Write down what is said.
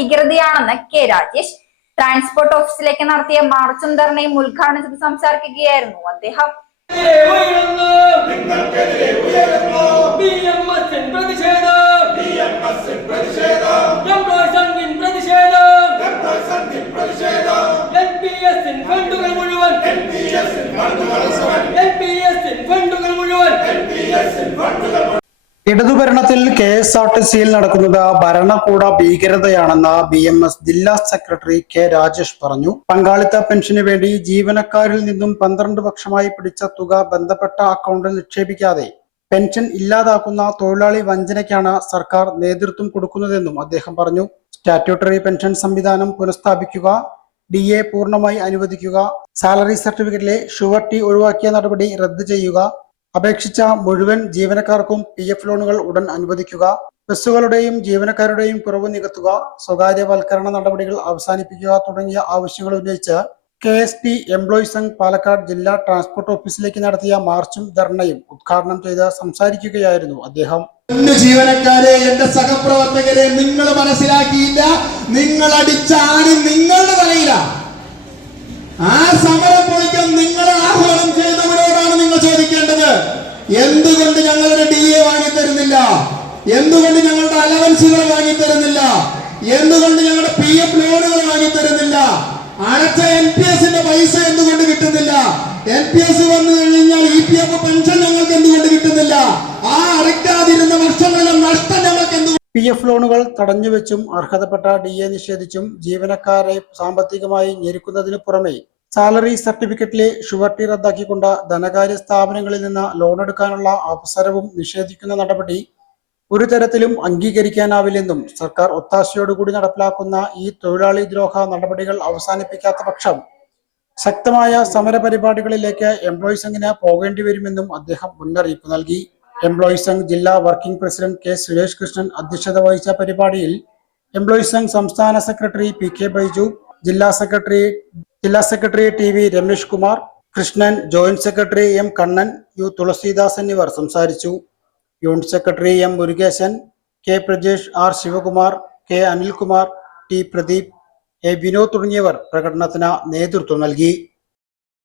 ഭീകരതയാണെന്ന് K Rajesh. Transport ഓഫീസിലേക്ക് നടത്തിയ മാർച്ചും ധർണയും ഉദ്ഘാടനം ചെയ്ത് സംസാരിക്കുകയായിരുന്നു അദ്ദേഹം. ഇടതുഭരണത്തിൽ KSRTCയിൽ നടക്കുന്നത് ഭരണകൂട ഭീകരതയാണെന്ന് BMS ജില്ലാ സെക്രട്ടറി കെ രാജേഷ് പറഞ്ഞു. പങ്കാളിത്ത പെൻഷന് വേണ്ടി ജീവനക്കാരിൽ നിന്നും 12 വർഷമായി പിടിച്ച തുക ബന്ധപ്പെട്ട അക്കൗണ്ടിൽ നിക്ഷേപിക്കാതെ പെൻഷൻ ഇല്ലാതാക്കുന്ന തൊഴിലാളി വഞ്ചനയ്ക്കാണ് സർക്കാർ നേതൃത്വം കൊടുക്കുന്നതെന്നും അദ്ദേഹം പറഞ്ഞു. സ്റ്റാറ്റ്യൂട്ടറി പെൻഷൻ സംവിധാനം പുനഃസ്ഥാപിക്കുക, DA പൂർണ്ണമായി അനുവദിക്കുക, സാലറി സർട്ടിഫിക്കറ്റിലെ ഷുവർട്ടി ഒഴിവാക്കിയ നടപടി റദ്ദ് ചെയ്യുക, അപേക്ഷിച്ച മുഴുവൻ ജീവനക്കാർക്കും PF ലോണുകൾ ഉടൻ അനുവദിക്കുക, ബസ്സുകളുടെയും ജീവനക്കാരുടെയും കുറവ് നികത്തുക, സ്വകാര്യവൽക്കരണ നടപടികൾ അവസാനിപ്പിക്കുക തുടങ്ങിയ ആവശ്യങ്ങൾ ഉന്നയിച്ച് KSP എംപ്ലോയീസ് സംഘ് പാലക്കാട് ജില്ലാ ട്രാൻസ്പോർട്ട് ഓഫീസിലേക്ക് നടത്തിയ മാർച്ചും ധർണയും ഉദ്ഘാടനം ചെയ്ത് സംസാരിക്കുകയായിരുന്നു അദ്ദേഹം. ജീവനക്കാരെ, എന്റെ സഹപ്രവർത്തകരെ, നിങ്ങൾ മനസ്സിലാക്കിയില്ല. നിങ്ങൾ അടിച്ചാണ് നിങ്ങളുടെ തലയില. ആ സമരം പൊളിക്കാൻ നിങ്ങൾ ആഹ്വാനം ചെയ്തവരോടാണ് നിങ്ങൾ ചോദിക്കേണ്ടത്. എന്തുകൊണ്ട് ഞങ്ങളുടെ DA വാങ്ങിത്തരുന്നില്ല? എന്തുകൊണ്ട് ഞങ്ങളുടെ അലവൻസുകൾ വാങ്ങിത്തരുന്നില്ല? എന്തുകൊണ്ട് ഞങ്ങളുടെ PF ലോണുകൾ വാങ്ങിത്തരുന്നില്ല? അടച്ച NPSന്റെ പൈസ എന്തുകൊണ്ട് കിട്ടുന്നില്ല? NPS വന്നു കഴിഞ്ഞാൽ EPF പെൻഷൻ ഞങ്ങൾക്ക് എന്തുകൊണ്ട് കിട്ടുന്നില്ല? ആ അടയ്ക്കാതിരുന്ന വർഷങ്ങളിലെ നഷ്ടം ഞങ്ങൾക്ക് എന്തുകൊണ്ട്? PF ലോണുകൾ തടഞ്ഞുവെച്ചും അർഹതപ്പെട്ട DA നിഷേധിച്ചും ജീവനക്കാരെ സാമ്പത്തികമായി ഞെരുക്കുന്നതിനു പുറമെ സാലറി സർട്ടിഫിക്കറ്റിലെ ഷുവർട്ടി റദ്ദാക്കിക്കൊണ്ട് ധനകാര്യ സ്ഥാപനങ്ങളിൽ നിന്ന് ലോൺ എടുക്കാനുള്ള അവസരവും നിഷേധിക്കുന്ന നടപടി ഒരു തരത്തിലും അംഗീകരിക്കാനാവില്ലെന്നും സർക്കാർ ഒത്താശയോടുകൂടി നടപ്പിലാക്കുന്ന ഈ തൊഴിലാളി ദ്രോഹ നടപടികൾ അവസാനിപ്പിക്കാത്ത പക്ഷം ശക്തമായ സമര പരിപാടികളിലേക്ക് എംപ്ലോയീസ് സംഘിന് പോകേണ്ടി വരുമെന്നും അദ്ദേഹം മുന്നറിയിപ്പ് നൽകി. എംപ്ലോയീസ് സംഘ് ജില്ലാ working president K Suresh Krishnan അധ്യക്ഷത വഹിച്ച പരിപാടിയിൽ എംപ്ലോയീസ് സംഘ് സംസ്ഥാന സെക്രട്ടറി PK ബൈജു, ജില്ലാ secretary TV Ramesh Kumar, Krishnan, joint secretary M Kannan, U Thulasidas എന്നിവർ സംസാരിച്ചു. Unit secretary M Murukesan, K Prajesh, R Sivakumar, K Anilkumar, T Pradeep, A Vinod തുടങ്ങിയവർ പ്രകടനത്തിന് നേതൃത്വം നൽകി.